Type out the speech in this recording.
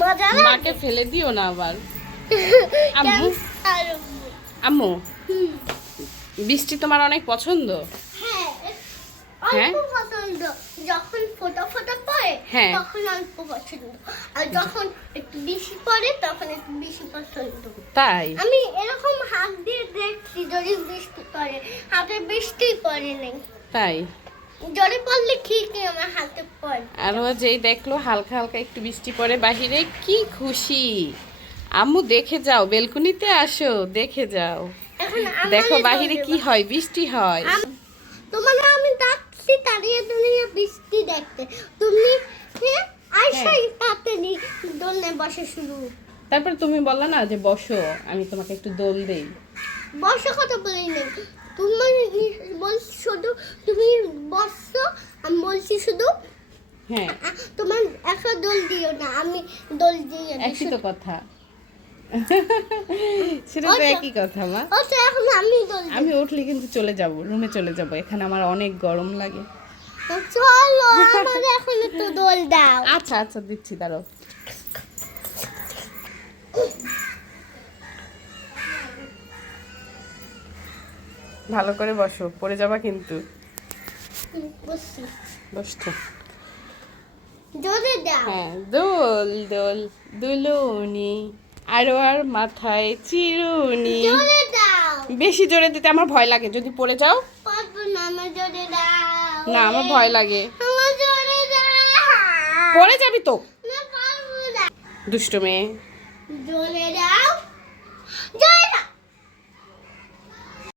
মজা লাগে। মাকে ফেলে দিও না আবার। আম্মু আম্মু বৃষ্টি তোমার অনেক পছন্দ? হ্যাঁ, হ্যাঁ? অল্প পছন্দ। যখন ফোঁটা ফোঁটা পড়ে হ্যাঁ। তখন অল্প পছন্দ, আর যখন একটু বেশি পড়ে তখন একটু বেশি পছন্দ। তাই? আমি এরকম হাত দিয়ে দেখছি যদি বৃষ্টি পড়ে, হাতে বৃষ্টি পড়ে নাই। তাই? জলে পড়লে ঠিকই আমার হাতে পড়ে। আর ও যেই দেখলো হালকা হালকা একটু বৃষ্টি পড়ে বাহিরে, কি খুশি। আম্মু দেখে যাও, বেলকনিতে আসো, দেখে যাও। এখন দেখো আমারই বাহিরে দোল কি দেবা। হয়, বৃষ্টি হয়। তোমার আমি ডাকছি দাঁড়িয়ে দাঁড়িয়ে বৃষ্টি দেখতে, তুমি আইসাই তাড়াতাড়ি দোলনে বসে শুরু। তারপর তুমি বললা না যে বসো, আমি তোমাকে একটু দোল দেই। বসে কথা বলি না, তুমি বলছি শুধু তুমি বসছো, আমি বলছি শুধু হ্যাঁ, তোমার একটা দোল দিও না, আমি দোল দিয়ে দিই। একই তো কথা। সেটা তো একই কথা মা। ও তো এখন আমি দোল দিই। আমি উঠলে কিন্তু চলে যাব, রুমে চলে যাব, এখানে আমার অনেক গরম লাগে। চলো আমার এখন একটু দোল দাও। আচ্ছা আচ্ছা দিচ্ছি, দাঁড়াও। ভালো করে বসো, পড়ে যাবা কিন্তু। বসছি, বসতো। জোরে দাও। হ্যাঁ, দোল দোল দুলুনি আরো আর মাথায় চিরুনি। জোরে দাও। বেশি জোরে দিতে আমার ভয় লাগে, যদি পড়ে যাও। পারবো না, আমার জোরে দাও। না, আমার ভয় লাগে। আমার জোরে দাও। পড়ে যাবি তো, না পারবো না। দুষ্টু মেয়ে। জোরে দাও। জোরে